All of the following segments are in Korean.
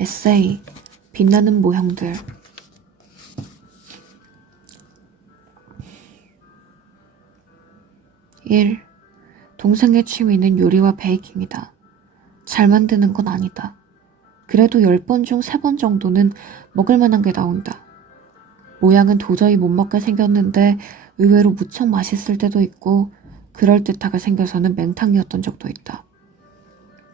에세이 빛나는 모형들. 1. 동생의 취미는 요리와 베이킹이다. 잘 만드는 건 아니다. 그래도 10번 중 3번 정도는 먹을 만한 게 나온다. 모양은 도저히 못 먹게 생겼는데 의외로 무척 맛있을 때도 있고 그럴듯하게 생겨서는 맹탕이었던 적도 있다.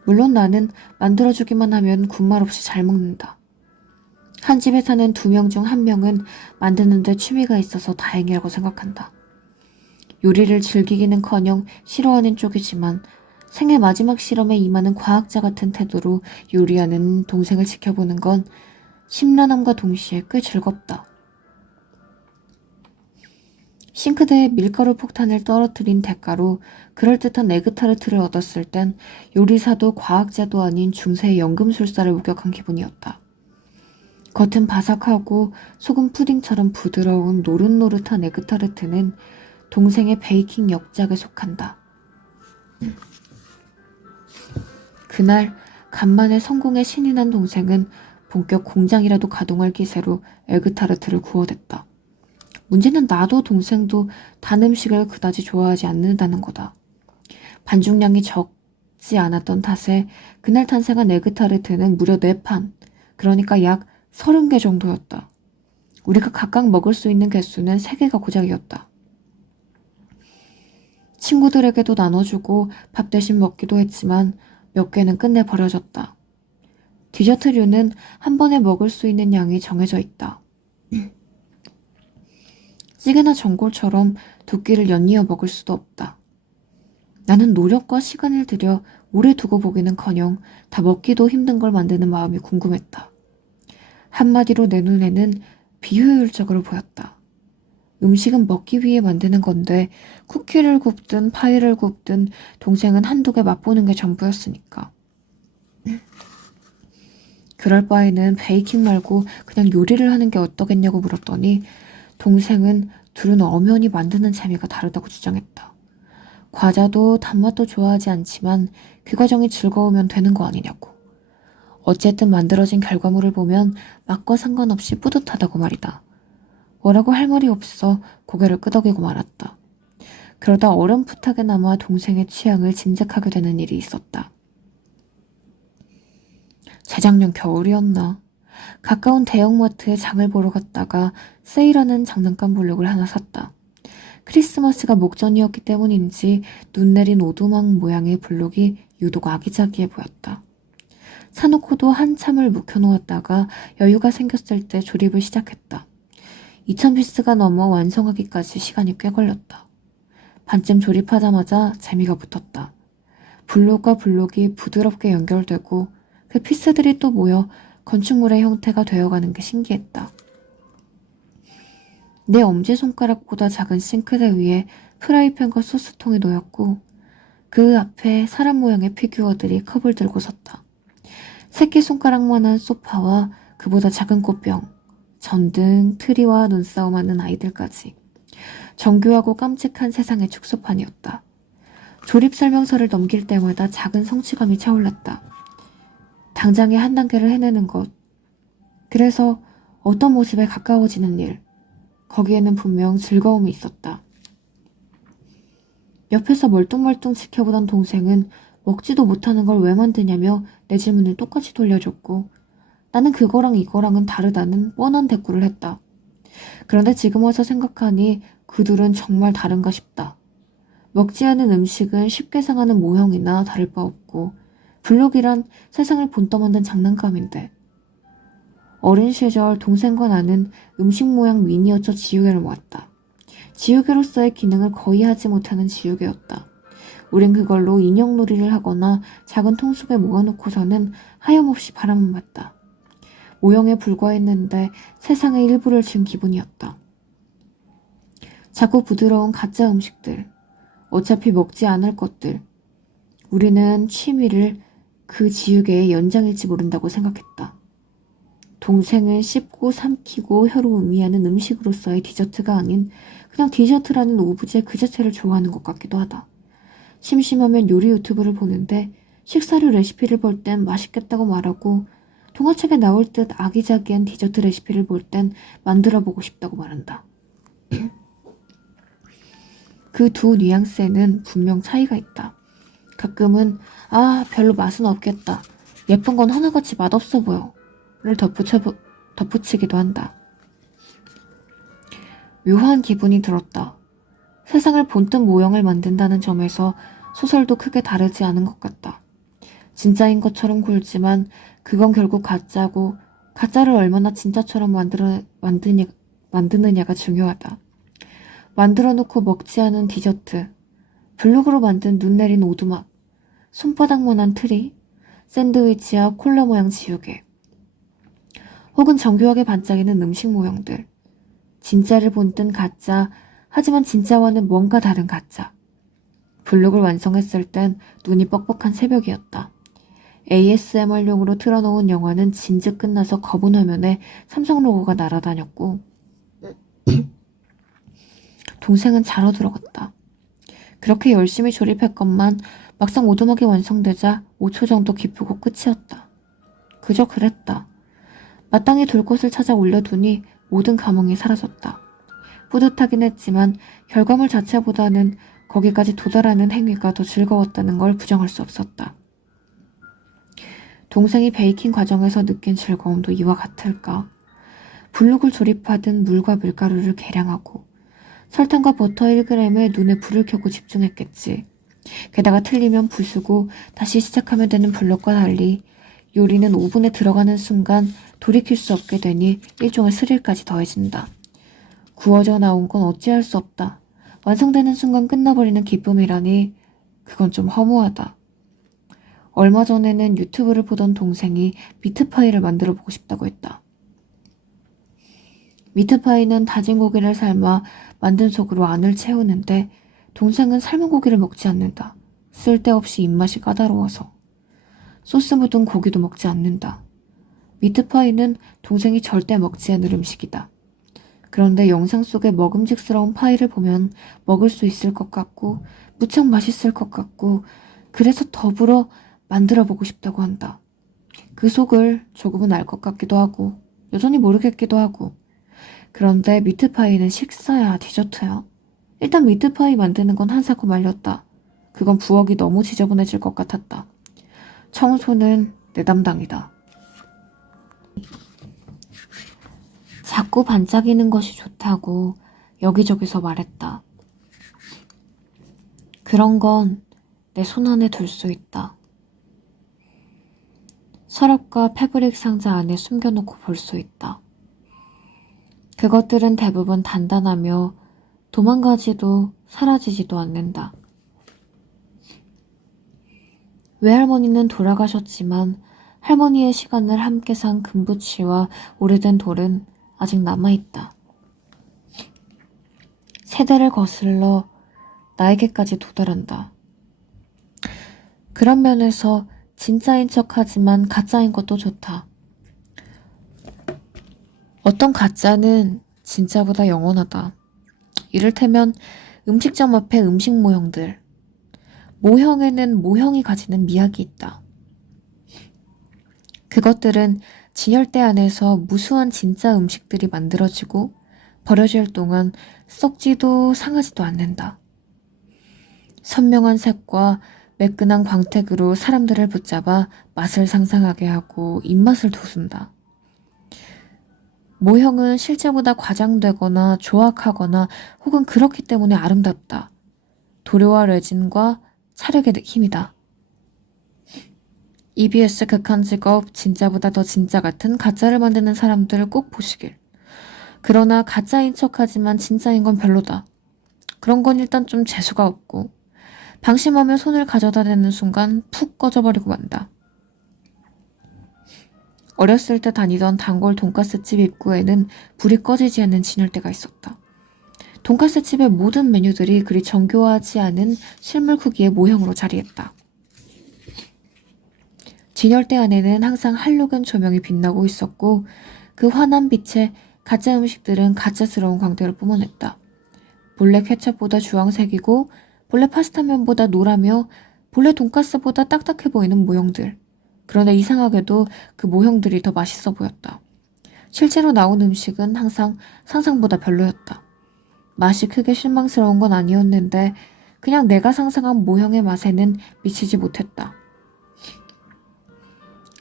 물론 나는 만들어주기만 하면 군말 없이 잘 먹는다. 한 집에 사는 2명 중 1명은 만드는데 취미가 있어서 다행이라고 생각한다. 요리를 즐기기는커녕 싫어하는 쪽이지만 생애 마지막 실험에 임하는 과학자 같은 태도로 요리하는 동생을 지켜보는 건 심란함과 동시에 꽤 즐겁다. 싱크대에 밀가루 폭탄을 떨어뜨린 대가로 그럴듯한 에그타르트를 얻었을 땐 요리사도 과학자도 아닌 중세의 연금술사를 목격한 기분이었다. 겉은 바삭하고 속은 푸딩처럼 부드러운 노릇노릇한 에그타르트는 동생의 베이킹 역작에 속한다. 그날 간만에 성공에 신이 난 동생은 본격 공장이라도 가동할 기세로 에그타르트를 구워댔다. 문제는 나도 동생도 단 음식을 그다지 좋아하지 않는다는 거다. 반죽량이 적지 않았던 탓에 그날 탄생한 에그타르트는 무려 4판, 그러니까 약 30개 정도였다. 우리가 각각 먹을 수 있는 개수는 3개가 고작이었다. 친구들에게도 나눠주고 밥 대신 먹기도 했지만 몇 개는 끝내 버려졌다. 디저트류는 한 번에 먹을 수 있는 양이 정해져 있다. 찌개나 전골처럼 두 끼를 연이어 먹을 수도 없다. 나는 노력과 시간을 들여 오래 두고 보기는커녕 다 먹기도 힘든 걸 만드는 마음이 궁금했다. 한마디로 내 눈에는 비효율적으로 보였다. 음식은 먹기 위해 만드는 건데 쿠키를 굽든 파이를 굽든 동생은 한두 개 맛보는 게 전부였으니까. 그럴 바에는 베이킹 말고 그냥 요리를 하는 게 어떠겠냐고 물었더니 동생은 둘은 엄연히 만드는 재미가 다르다고 주장했다. 과자도 단맛도 좋아하지 않지만 그 과정이 즐거우면 되는 거 아니냐고. 어쨌든 만들어진 결과물을 보면 맛과 상관없이 뿌듯하다고 말이다. 뭐라고 할 말이 없어 고개를 끄덕이고 말았다. 그러다 어렴풋하게나마 동생의 취향을 짐작하게 되는 일이 있었다. 재작년 겨울이었나. 가까운 대형마트에 장을 보러 갔다가 세일하는 장난감 블록을 하나 샀다. 크리스마스가 목전이었기 때문인지 눈 내린 오두막 모양의 블록이 유독 아기자기해 보였다. 사놓고도 한참을 묵혀놓았다가 여유가 생겼을 때 조립을 시작했다. 2000피스가 넘어 완성하기까지 시간이 꽤 걸렸다. 반쯤 조립하자마자 재미가 붙었다. 블록과 블록이 부드럽게 연결되고 그 피스들이 또 모여 건축물의 형태가 되어가는 게 신기했다. 내 엄지손가락보다 작은 싱크대 위에 프라이팬과 소스통이 놓였고 그 앞에 사람 모양의 피규어들이 컵을 들고 섰다. 새끼손가락만한 소파와 그보다 작은 꽃병, 전등, 트리와 눈싸움하는 아이들까지. 정교하고 깜찍한 세상의 축소판이었다. 조립 설명서를 넘길 때마다 작은 성취감이 차올랐다. 당장에 한 단계를 해내는 것. 그래서 어떤 모습에 가까워지는 일. 거기에는 분명 즐거움이 있었다. 옆에서 멀뚱멀뚱 지켜보던 동생은 먹지도 못하는 걸 왜 만드냐며 내 질문을 똑같이 돌려줬고 나는 그거랑 이거랑은 다르다는 뻔한 대꾸를 했다. 그런데 지금 와서 생각하니 그 둘은 정말 다른가 싶다. 먹지 않은 음식은 쉽게 상하는 모형이나 다를 바 없고 블록이란 세상을 본떠 만든 장난감인데 어린 시절 동생과 나는 음식 모양 미니어처 지우개를 모았다. 지우개로서의 기능을 거의 하지 못하는 지우개였다. 우린 그걸로 인형놀이를 하거나 작은 통 속에 모아놓고서는 하염없이 바람만 봤다. 모형에 불과했는데 세상의 일부를 준 기분이었다. 자꾸 부드러운 가짜 음식들, 어차피 먹지 않을 것들. 우리는 취미를 그 지우개의 연장일지 모른다고 생각했다. 동생은 씹고 삼키고 혀로 음미하는 음식으로서의 디저트가 아닌 그냥 디저트라는 오브제 그 자체를 좋아하는 것 같기도 하다. 심심하면 요리 유튜브를 보는데 식사류 레시피를 볼 땐 맛있겠다고 말하고 동화책에 나올 듯 아기자기한 디저트 레시피를 볼 땐 만들어보고 싶다고 말한다. 그 두 뉘앙스에는 분명 차이가 있다. 가끔은 별로 맛은 없겠다. 예쁜 건 하나같이 맛없어 보여. 를 덧붙이기도 한다. 묘한 기분이 들었다. 세상을 본뜬 모형을 만든다는 점에서 소설도 크게 다르지 않은 것 같다. 진짜인 것처럼 굴지만 그건 결국 가짜고 가짜를 얼마나 진짜처럼 만드느냐가 중요하다. 만들어 놓고 먹지 않은 디저트, 블록으로 만든 눈 내린 오두막, 손바닥만한 트리, 샌드위치와 콜라 모양 지우개, 혹은 정교하게 반짝이는 음식 모형들. 진짜를 본뜬 가짜, 하지만 진짜와는 뭔가 다른 가짜. 블록을 완성했을 땐 눈이 뻑뻑한 새벽이었다. ASMR용으로 틀어놓은 영화는 진즉 끝나서 검은 화면에 삼성 로고가 날아다녔고 동생은 자러 들어갔다. 그렇게 열심히 조립했건만 막상 오두막이 완성되자 5초 정도 기쁘고 끝이었다. 그저 그랬다. 마땅히 둘 곳을 찾아 올려두니 모든 감흥이 사라졌다. 뿌듯하긴 했지만 결과물 자체보다는 거기까지 도달하는 행위가 더 즐거웠다는 걸 부정할 수 없었다. 동생이 베이킹 과정에서 느낀 즐거움도 이와 같을까? 블록을 조립하듯 물과 밀가루를 계량하고 설탕과 버터 1g에 눈에 불을 켜고 집중했겠지. 게다가 틀리면 부수고 다시 시작하면 되는 블록과 달리 요리는 오븐에 들어가는 순간 돌이킬 수 없게 되니 일종의 스릴까지 더해진다. 구워져 나온 건 어찌할 수 없다. 완성되는 순간 끝나버리는 기쁨이라니 그건 좀 허무하다. 얼마 전에는 유튜브를 보던 동생이 미트파이를 만들어 보고 싶다고 했다. 미트파이는 다진 고기를 삶아 만든 속으로 안을 채우는데 동생은 삶은 고기를 먹지 않는다. 쓸데없이 입맛이 까다로워서. 소스 묻은 고기도 먹지 않는다. 미트파이는 동생이 절대 먹지 않을 음식이다. 그런데 영상 속의 먹음직스러운 파이를 보면 먹을 수 있을 것 같고 무척 맛있을 것 같고 그래서 더불어 만들어보고 싶다고 한다. 그 속을 조금은 알 것 같기도 하고 여전히 모르겠기도 하고 그런데 미트파이는 식사야 디저트야? 일단 미트파이 만드는 건 한사코 말렸다. 그건 부엌이 너무 지저분해질 것 같았다. 청소는 내 담당이다. 자꾸 반짝이는 것이 좋다고 여기저기서 말했다. 그런 건 내 손안에 둘 수 있다. 서랍과 패브릭 상자 안에 숨겨놓고 볼 수 있다. 그것들은 대부분 단단하며 도망가지도 사라지지도 않는다. 외할머니는 돌아가셨지만 할머니의 시간을 함께 산 금붙이와 오래된 돌은 아직 남아있다. 세대를 거슬러 나에게까지 도달한다. 그런 면에서 진짜인 척하지만 가짜인 것도 좋다. 어떤 가짜는 진짜보다 영원하다. 이를테면 음식점 앞의 음식 모형들. 모형에는 모형이 가지는 미학이 있다. 그것들은 진열대 안에서 무수한 진짜 음식들이 만들어지고 버려질 동안 썩지도 상하지도 않는다. 선명한 색과 매끈한 광택으로 사람들을 붙잡아 맛을 상상하게 하고 입맛을 돋운다. 모형은 실제보다 과장되거나 조악하거나 혹은 그렇기 때문에 아름답다. 도료와 레진과 차력의 힘이다. EBS 극한 직업 진짜보다 더 진짜 같은 가짜를 만드는 사람들을 꼭 보시길. 그러나 가짜인 척하지만 진짜인 건 별로다. 그런 건 일단 좀 재수가 없고 방심하며 손을 가져다 대는 순간 푹 꺼져버리고 만다. 어렸을 때 다니던 단골 돈가스집 입구에는 불이 꺼지지 않는 진열대가 있었다. 돈가스집의 모든 메뉴들이 그리 정교하지 않은 실물 크기의 모형으로 자리했다. 진열대 안에는 항상 할로겐 조명이 빛나고 있었고 그 환한 빛에 가짜 음식들은 가짜스러운 광대를 뿜어냈다. 본래 케첩보다 주황색이고 본래 파스타면보다 노라며 본래 돈가스보다 딱딱해 보이는 모형들. 그런데 이상하게도 그 모형들이 더 맛있어 보였다. 실제로 나온 음식은 항상 상상보다 별로였다. 맛이 크게 실망스러운 건 아니었는데 그냥 내가 상상한 모형의 맛에는 미치지 못했다.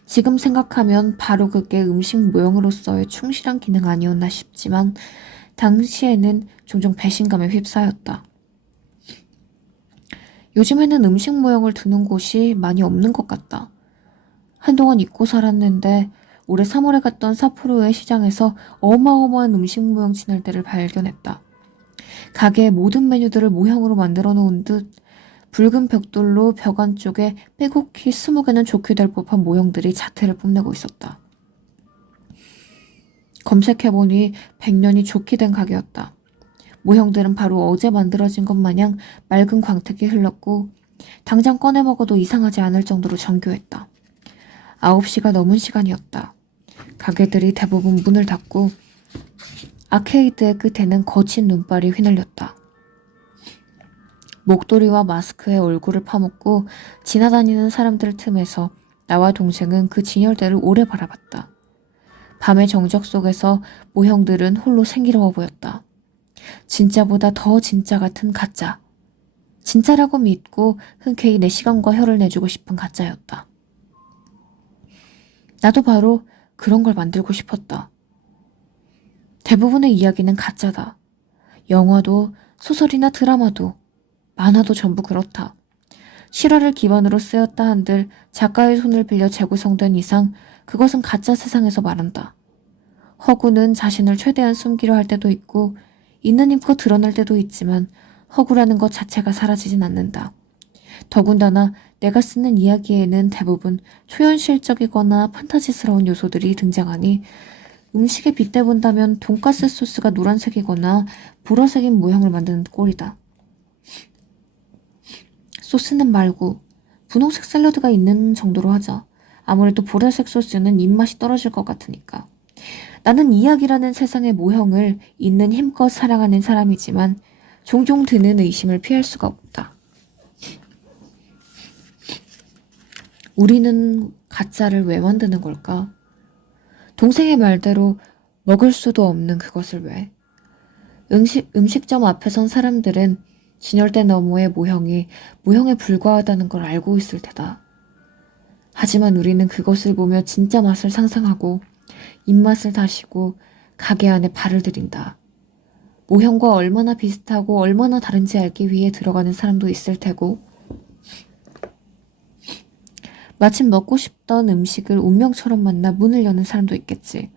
지금 생각하면 바로 그게 음식 모형으로서의 충실한 기능 아니었나 싶지만 당시에는 종종 배신감에 휩싸였다. 요즘에는 음식 모형을 두는 곳이 많이 없는 것 같다. 한동안 잊고 살았는데 올해 3월에 갔던 삿포로의 시장에서 어마어마한 음식 모형 진열대를 발견했다. 가게의 모든 메뉴들을 모형으로 만들어 놓은 듯 붉은 벽돌로 벽 안쪽에 빼곡히 20개는 좋게 될 법한 모형들이 자태를 뽐내고 있었다. 검색해보니 100년이 좋게 된 가게였다. 모형들은 바로 어제 만들어진 것 마냥 맑은 광택이 흘렀고 당장 꺼내 먹어도 이상하지 않을 정도로 정교했다. 9시가 넘은 시간이었다. 가게들이 대부분 문을 닫고 아케이드의 끝에는 거친 눈발이 휘날렸다. 목도리와 마스크에 얼굴을 파묻고 지나다니는 사람들 틈에서 나와 동생은 그 진열대를 오래 바라봤다. 밤의 정적 속에서 모형들은 홀로 생기로워 보였다. 진짜보다 더 진짜 같은 가짜. 진짜라고 믿고 흔쾌히 내 시간과 혀를 내주고 싶은 가짜였다. 나도 바로 그런 걸 만들고 싶었다. 대부분의 이야기는 가짜다. 영화도 소설이나 드라마도 만화도 전부 그렇다. 실화를 기반으로 쓰였다 한들 작가의 손을 빌려 재구성된 이상 그것은 가짜 세상에서 말한다. 허구는 자신을 최대한 숨기려 할 때도 있고 있는 힘껏 드러낼 때도 있지만 허구라는 것 자체가 사라지진 않는다. 더군다나 내가 쓰는 이야기에는 대부분 초현실적이거나 판타지스러운 요소들이 등장하니 음식에 빗대본다면 돈가스 소스가 노란색이거나 보라색인 모형을 만드는 꼴이다. 소스는 말고 분홍색 샐러드가 있는 정도로 하자. 아무래도 보라색 소스는 입맛이 떨어질 것 같으니까. 나는 이야기라는 세상의 모형을 있는 힘껏 사랑하는 사람이지만 종종 드는 의심을 피할 수가 없다. 우리는 가짜를 왜 만드는 걸까? 동생의 말대로 먹을 수도 없는 그것을 왜? 음식점 앞에 선 사람들은 진열대 너머의 모형이 모형에 불과하다는 걸 알고 있을 테다. 하지만 우리는 그것을 보며 진짜 맛을 상상하고 입맛을 다시고 가게 안에 발을 들인다. 모형과 얼마나 비슷하고 얼마나 다른지 알기 위해 들어가는 사람도 있을 테고 마침 먹고 싶던 음식을 운명처럼 만나 문을 여는 사람도 있겠지.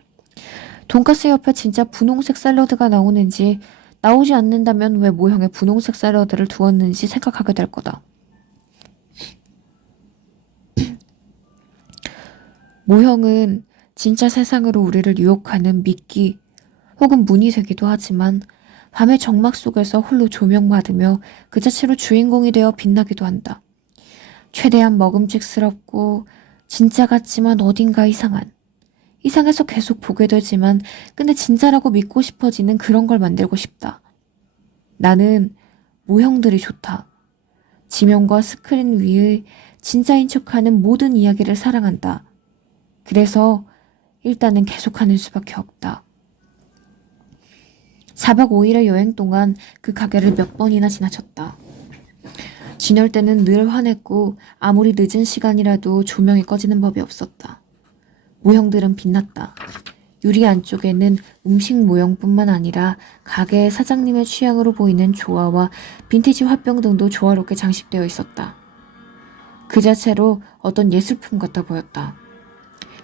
돈가스 옆에 진짜 분홍색 샐러드가 나오는지 나오지 않는다면 왜 모형에 분홍색 샐러드를 두었는지 생각하게 될 거다. 모형은 진짜 세상으로 우리를 유혹하는 미끼 혹은 문이 되기도 하지만 밤의 정막 속에서 홀로 조명받으며 그 자체로 주인공이 되어 빛나기도 한다. 최대한 먹음직스럽고 진짜 같지만 어딘가 이상해서 계속 보게 되지만 근데 진짜라고 믿고 싶어지는 그런 걸 만들고 싶다. 나는 모형들이 좋다. 지면과 스크린 위의 진짜인 척하는 모든 이야기를 사랑한다. 그래서 일단은 계속하는 수밖에 없다. 4박 5일의 여행 동안 그 가게를 몇 번이나 지나쳤다. 진열대는 늘 환했고 아무리 늦은 시간이라도 조명이 꺼지는 법이 없었다. 모형들은 빛났다. 유리 안쪽에는 음식 모형뿐만 아니라 가게의 사장님의 취향으로 보이는 조화와 빈티지 화병 등도 조화롭게 장식되어 있었다. 그 자체로 어떤 예술품 같아 보였다.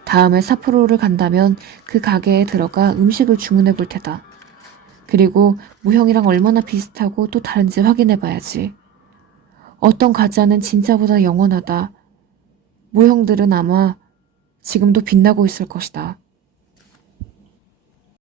다음에 삿포로를 간다면 그 가게에 들어가 음식을 주문해 볼 테다. 그리고 모형이랑 얼마나 비슷하고 또 다른지 확인해 봐야지. 어떤 가짜는 진짜보다 영원하다. 모형들은 아마 지금도 빛나고 있을 것이다.